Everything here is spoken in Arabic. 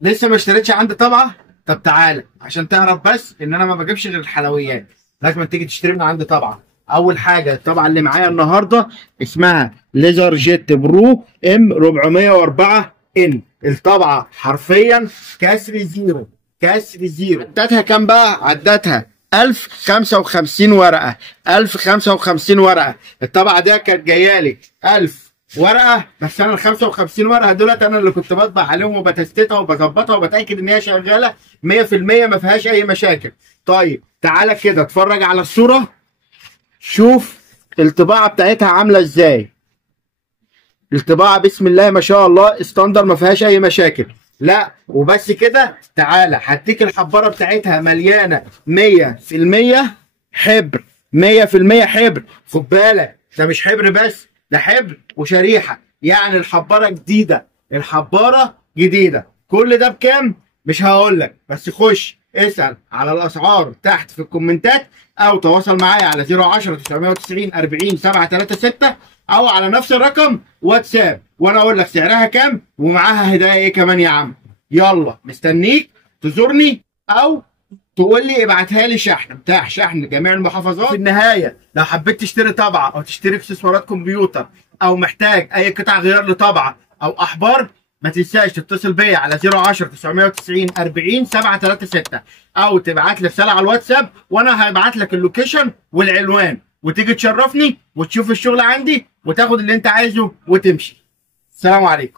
لسه ما اشتريتش عندي طبعه؟ طب تعالى عشان تعرف بس ان انا ما بجيبش غير الحلويات. لازم تيجي تشتري من عندي طبعه. اول حاجه الطبعه اللي معايا النهارده اسمها ليزر جيت برو ام 404 ان. الطبعه حرفيا كسر زيرو، كسر زيرو. عدتها كام بقى؟ عدتها 1055 ورقه، 1055 ورقه. الطبعه دي كانت جايه لي 1000 ورقه، بس انا ال 55 ورقه دولت انا اللي كنت بطبع عليهم وبتستها وبظبطها وبتاكد ان هي شغاله 100% ما فيهاش اي مشاكل. طيب تعالى كده اتفرج على الصوره، شوف الطباعه بتاعتها عامله ازاي. الطباعه بسم الله ما شاء الله استاندر، ما فيهاش اي مشاكل. لا وبس كده، تعالى هديك الحباره بتاعتها مليانه 100% حبر، 100% حبر. خد بالك ده مش حبر بس، ده حبر وشريحه، يعني الحباره جديده، الحباره جديده. كل ده بكام؟ مش هقول لك، بس خش اسال على الاسعار تحت في الكومنتات، او تواصل معايا على 010 990 40 736، او على نفس الرقم واتساب، وانا اقول لك سعرها كام ومعاها هدايا ايه كمان يا عم. يلا مستنيك تزورني، او تقول لي ابعتها لي شحن، متاح شحن جميع المحافظات. في النهايه لو حبيت تشتري طبعه او تشتري اكسسوارات كمبيوتر، او محتاج اي قطع غيار لطبعه او احبار، ما تنساش تتصل بيا على 010 990 40 736، او تبعت لي رساله على الواتساب، وانا هبعت لك اللوكيشن والعنوان، وتيجي تشرفني وتشوف الشغل عندي وتاخد اللي انت عايزه وتمشي. السلام عليكم.